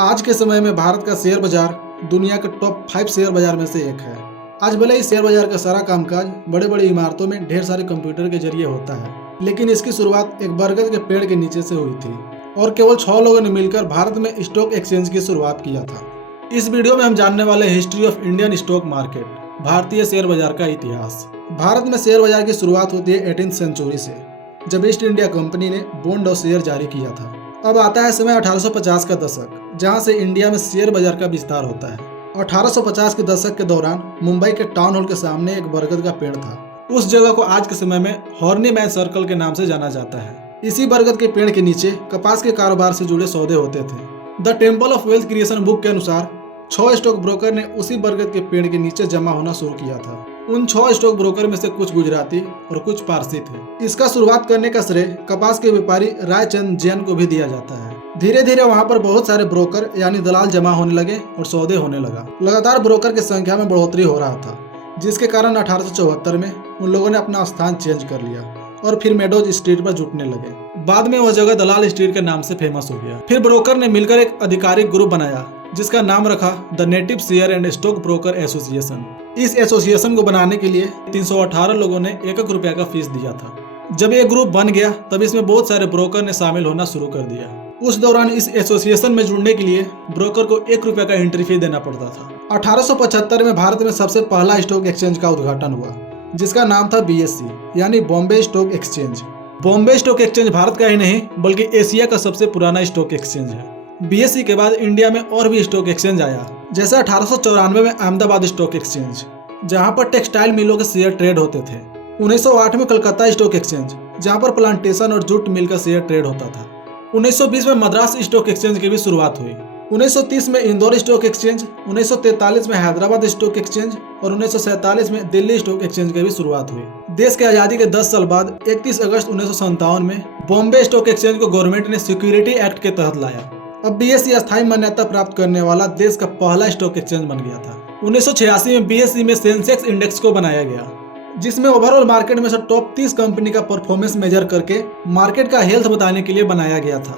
आज के समय में भारत का शेयर बाजार दुनिया के टॉप 5 शेयर बाजार में से एक है। आज भले ही शेयर बाजार का सारा कामकाज बड़े बड़े इमारतों में ढेर सारे कंप्यूटर के जरिए होता है, लेकिन इसकी शुरुआत एक बरगद के पेड़ के नीचे से हुई थी और केवल 6 लोगों ने मिलकर भारत में स्टॉक एक्सचेंज की शुरुआत किया था। इस वीडियो में हम जानने वाले history of Indian stock market, भारतीय शेयर बाजार का इतिहास। भारत में शेयर बाजार की शुरुआत होती है 18वीं सेंचुरी से, जब ईस्ट इंडिया कंपनी ने बॉन्ड और शेयर जारी किया था। अब आता है समय 1850 का दशक, जहां से इंडिया में शेयर बाजार का विस्तार होता है। 1850 के दशक के दौरान मुंबई के टाउन हॉल के सामने एक बरगद का पेड़ था। उस जगह को आज के समय में हॉर्नीमैन सर्कल के नाम से जाना जाता है। इसी बरगद के पेड़ के नीचे कपास के कारोबार से जुड़े सौदे होते थे। The temple of wealth creation book के अनुसार 6 स्टॉक ब्रोकर ने उसी बरगद के पेड़ के नीचे जमा होना शुरू किया था। उन 6 स्टॉक ब्रोकर में से कुछ गुजराती और कुछ पारसी थे। इसका शुरुआत करने का श्रेय कपास के व्यापारी रायचंद जैन को भी दिया जाता है। धीरे धीरे वहां पर बहुत सारे ब्रोकर यानी दलाल जमा होने लगे और सौदे होने लगा। लगातार ब्रोकर की संख्या में बढ़ोतरी हो रहा था, जिसके कारण 1874 में उन लोगों ने अपना स्थान चेंज कर लिया और फिर मेडोज स्ट्रीट पर जुटने लगे। बाद में वह जगह दलाल स्ट्रीट के नाम से फेमस हो गया। फिर ब्रोकर ने मिलकर एक आधिकारिक ग्रुप बनाया जिसका नाम रखा the native share and stock broker association. इस एसोसिएशन को बनाने के लिए 318 लोगों ने 1 रुपया का फीस दिया था। जब ये ग्रुप बन गया तब इसमें बहुत सारे ब्रोकर ने शामिल होना शुरू कर दिया। उस दौरान इस एसोसिएशन में जुड़ने के लिए ब्रोकर को 1 रुपया का एंट्री फी देना पड़ता था। 1875 में भारत में सबसे पहला स्टॉक एक्सचेंज का उद्घाटन हुआ, जिसका नाम था BSE यानी Bombay stock exchange. Bombay stock exchange Bharat का ही नहीं बल्कि एशिया का सबसे पुराना स्टॉक एक्सचेंज है। BSE के बाद इंडिया में और भी स्टॉक एक्सचेंज आया, जैसे 1894 में अहमदाबाद स्टॉक एक्सचेंज, जहां पर टेक्सटाइल मिलों के शेयर ट्रेड होते थे। 1908 में कलकत्ता स्टॉक एक्सचेंज, जहां पर प्लांटेशन और जूट मिल का शेयर ट्रेड होता था। 1920 में मद्रास स्टॉक एक्सचेंज की भी शुरुआत हुई। 1930 में इंदौर स्टॉक एक्सचेंज, 1943 में हैदराबाद स्टॉक एक्सचेंज और 1947 में दिल्ली स्टॉक एक्सचेंज की भी शुरुआत हुई। देश की आजादी के 10 साल बाद 31 अगस्त 1957 में बॉम्बे स्टॉक एक्सचेंज को गवर्नमेंट ने सिक्योरिटी एक्ट के तहत लाया। अब BSE अस्थायी मान्यता प्राप्त करने वाला देश का पहला स्टॉक एक्सचेंज बन गया था। 1986 में BSE में सेंसेक्स इंडेक्स को बनाया गया, जिसमें ओवरऑल मार्केट में से टॉप 30 कंपनी का परफॉर्मेंस मेजर करके मार्केट का हेल्थ बताने के लिए बनाया गया था।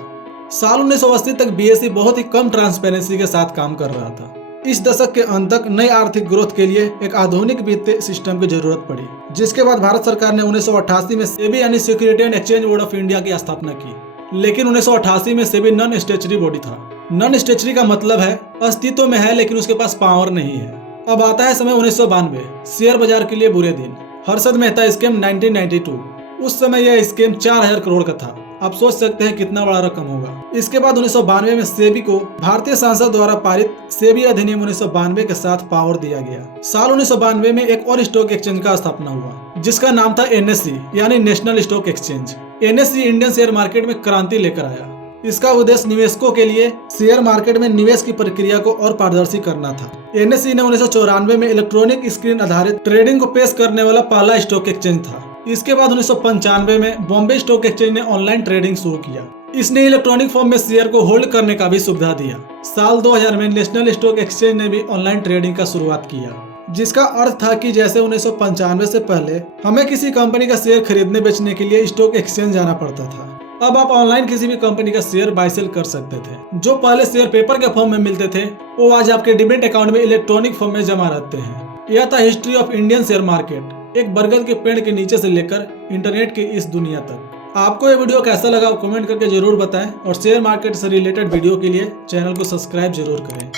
साल 1980 तक BSE बहुत ही कम ट्रांसपेरेंसी के साथ काम कर रहा था। इस दशक के अंत तक नई आर्थिक ग्रोथ के लिए एक आधुनिक वित्तीय सिस्टम की जरूरत पड़ी, जिसके बाद भारत सरकार ने 1988 में सेबी यानी security and exchange board of India की स्थापना की। लेकिन 1988 में सेबी नॉन स्टेचुरी बॉडी था। नॉन स्टेचुरी का मतलब है अस्तित्व में है लेकिन उसके पास पावर नहीं है। अब आता है समय 1992, शेयर बाजार के लिए बुरे दिन। हर्षद मेहता स्कैम 1992। उस समय यह स्कैम 4000 करोड़ का था। आप सोच सकते हैं कितना बड़ा रकम होगा। इसके बाद 1992 में सेबी को भारतीय संसद द्वारा पारित सेबी अधिनियम 1992 के साथ पावर दिया गया। साल 1992 में एक और स्टॉक एक्सचेंज का स्थापना हुआ, जिसका नाम था NSE यानी national stock exchange. NSE Indian share market में क्रांति लेकर आया। इसका उद्देश्य निवेशकों के लिए शेयर मार्केट में निवेश की प्रक्रिया को और पारदर्शी करना था। NSE ने 1994 में इलेक्ट्रॉनिक स्क्रीन आधारित ट्रेडिंग को पेश करने वाला पहला स्टॉक एक्सचेंज था। इसके बाद 1995 में बॉम्बे स्टॉक एक्सचेंज ने ऑनलाइन ट्रेडिंग शुरू किया। इसने इलेक्ट्रॉनिक फॉर्म में शेयर को होल्ड करने का भी सुविधा दिया। साल 2000 में नेशनल स्टॉक एक्सचेंज ने भी ऑनलाइन ट्रेडिंग का शुरुआत किया, जिसका अर्थ था कि जैसे 1995 से पहले हमें किसी कंपनी का शेयर खरीदने बेचने के लिए स्टॉक एक्सचेंज जाना पड़ता था, अब आप ऑनलाइन किसी भी कंपनी का शेयर बाय सेल कर सकते थे। जो पहले शेयर पेपर के फॉर्म में मिलते थे वो आज आपके डिमेट अकाउंट में इलेक्ट्रॉनिक फॉर्म में जमा रहते हैं। यह था history of Indian share market, एक बरगद के पेड़ के नीचे से लेकर इंटरनेट की इस दुनिया तक। आपको ये वीडियो कैसा लगा कमेंट करके जरूर बताएं और शेयर मार्केट से रिलेटेड वीडियो के लिए चैनल को सब्सक्राइब जरूर करें।